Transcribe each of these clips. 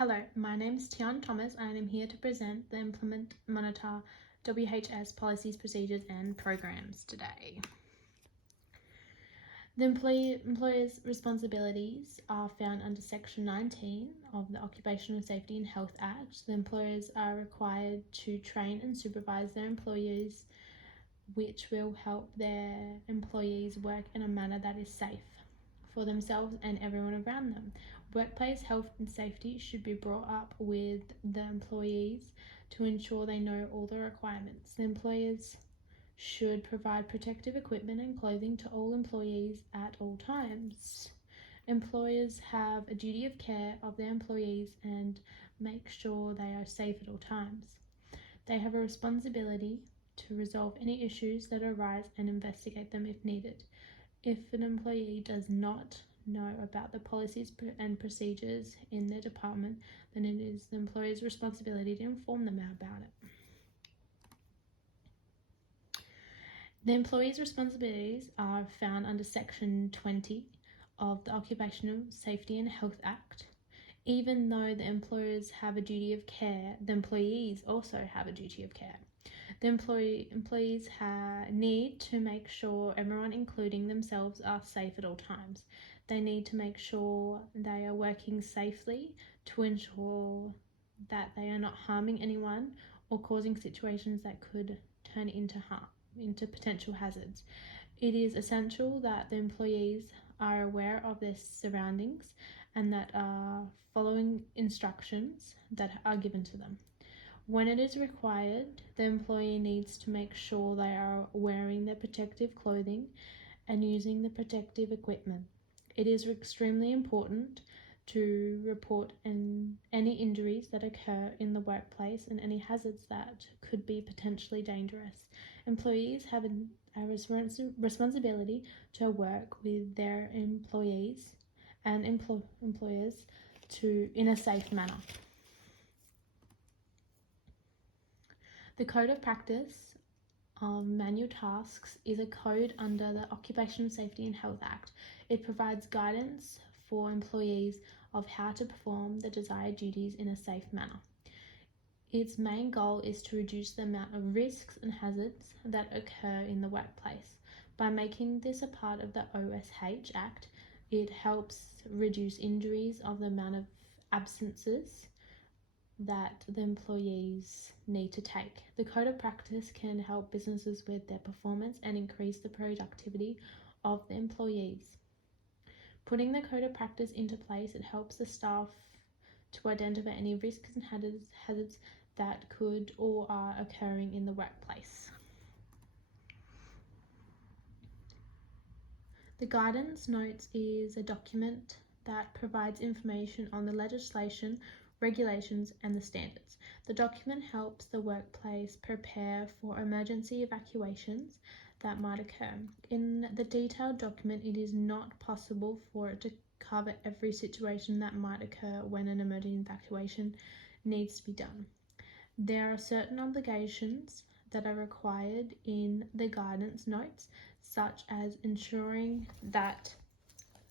Hello, my name is Tiarna Thomas and I'm here to present the Implement, Monitor, WHS policies, procedures and programs today. The employer's responsibilities are found under Section 19 of the Occupational Safety and Health Act. The employers are required to train and supervise their employees, which will help their employees work in a manner that is safe for themselves and everyone around them. Workplace health and safety should be brought up with the employees to ensure they know all the requirements. The employers should provide protective equipment and clothing to all employees at all times. Employers have a duty of care of their employees and make sure they are safe at all times. They have a responsibility to resolve any issues that arise and investigate them if needed. If an employee does not know about the policies and procedures in their department, then it is the employer's responsibility to inform them about it. The employee's responsibilities are found under Section 20 of the Occupational Safety and Health Act. Even though the employers have a duty of care, the employees also have a duty of care. The employees need to make sure everyone, including themselves, are safe at all times. They need to make sure they are working safely to ensure that they are not harming anyone or causing situations that could turn into potential hazards. It is essential that the employees are aware of their surroundings and that are following instructions that are given to them. When it is required, the employee needs to make sure they are wearing their protective clothing and using the protective equipment. It is extremely important to report any injuries that occur in the workplace and any hazards that could be potentially dangerous. Employees have a responsibility to work with their employees and employers in a safe manner. The Code of Practice of Manual Tasks is a code under the Occupational Safety and Health Act. It provides guidance for employees of how to perform the desired duties in a safe manner. Its main goal is to reduce the amount of risks and hazards that occur in the workplace. By making this a part of the OSH Act, it helps reduce injuries of the amount of absences that the employees need to take. The Code of Practice can help businesses with their performance and increase the productivity of the employees. Putting the Code of Practice into place, it helps the staff to identify any risks and hazards that could or are occurring in the workplace. The Guidance Notes is a document that provides information on the legislation, regulations and the standards. The document helps the workplace prepare for emergency evacuations that might occur. In the detailed document, it is not possible for it to cover every situation that might occur when an emergency evacuation needs to be done. There are certain obligations that are required in the guidance notes, such as ensuring that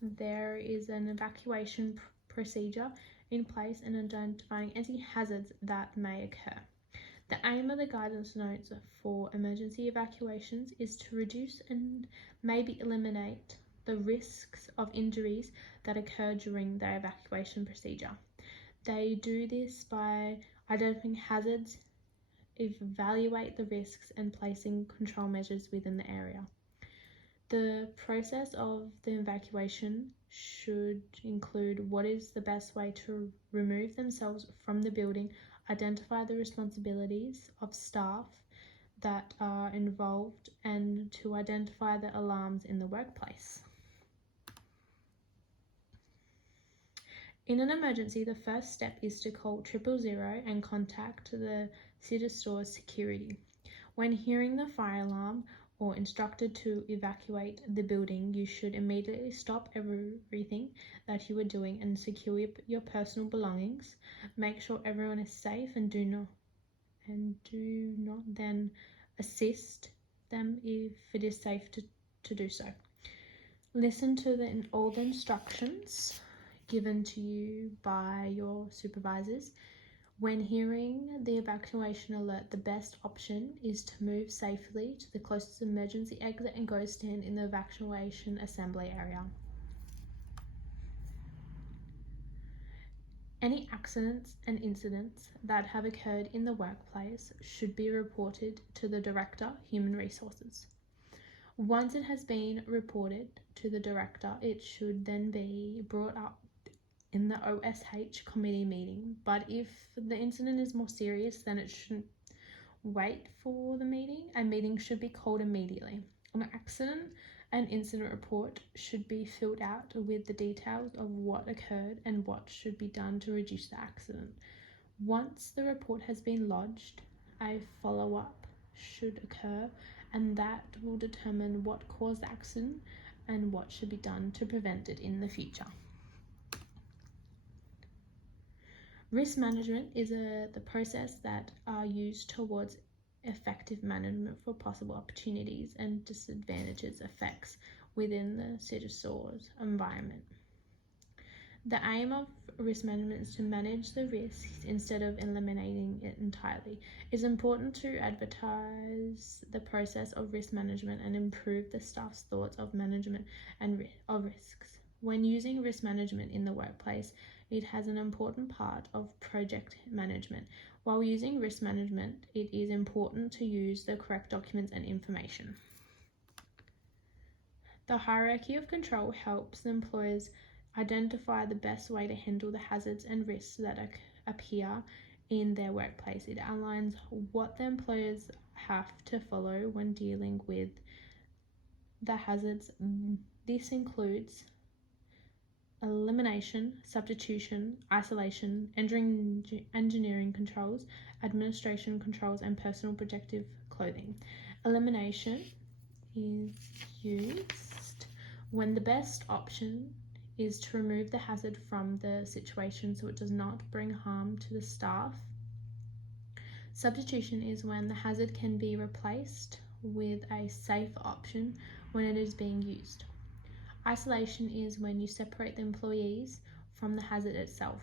there is an evacuation procedure in place and identifying any hazards that may occur. The aim of the guidance notes for emergency evacuations is to reduce and maybe eliminate the risks of injuries that occur during the evacuation procedure. They do this by identifying hazards, evaluate the risks and placing control measures within the area. The process of the evacuation should include what is the best way to remove themselves from the building, identify the responsibilities of staff that are involved, and to identify the alarms in the workplace. In an emergency, the first step is to call 000 and contact the city store security. When hearing the fire alarm or instructed to evacuate the building, you should immediately stop everything that you are doing and secure your personal belongings. Make sure everyone is safe and do not then assist them if it is safe to do so. Listen to all the instructions given to you by your supervisors. When hearing the evacuation alert, the best option is to move safely to the closest emergency exit and go stand in the evacuation assembly area. Any accidents and incidents that have occurred in the workplace should be reported to the Director, Human Resources. Once it has been reported to the Director, it should then be brought up in the OSH committee meeting, but if the incident is more serious, then it shouldn't wait for the meeting. A meeting should be called immediately. An accident and incident report should be filled out with the details of what occurred and what should be done to reduce the accident. Once the report has been lodged, a follow-up should occur, and that will determine what caused the accident and what should be done to prevent it in the future. Risk management is the process that are used towards effective management for possible opportunities and disadvantages effects within the CITESOR's environment. The aim of risk management is to manage the risks instead of eliminating it entirely. It's important to advertise the process of risk management and improve the staff's thoughts of management and of risks. When using risk management in the workplace, it has an important part of project management. While using risk management, it is important to use the correct documents and information. The hierarchy of control helps the employers identify the best way to handle the hazards and risks that appear in their workplace. It outlines what the employers have to follow when dealing with the hazards. This includes elimination, substitution, isolation, engineering controls, administration controls, and personal protective clothing. Elimination is used when the best option is to remove the hazard from the situation so it does not bring harm to the staff. Substitution is when the hazard can be replaced with a safe option when it is being used. Isolation is when you separate the employees from the hazard itself.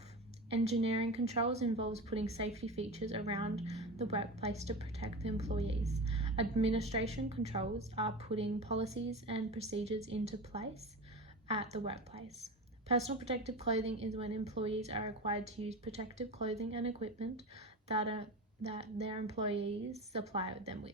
Engineering controls involves putting safety features around the workplace to protect the employees. Administration controls are putting policies and procedures into place at the workplace. Personal protective clothing is when employees are required to use protective clothing and equipment that their employees supply them with.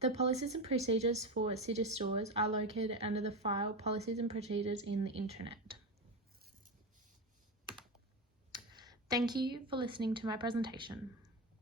The policies and procedures for CITESORs are located under the file Policies and Procedures in the Intranet. Thank you for listening to my presentation.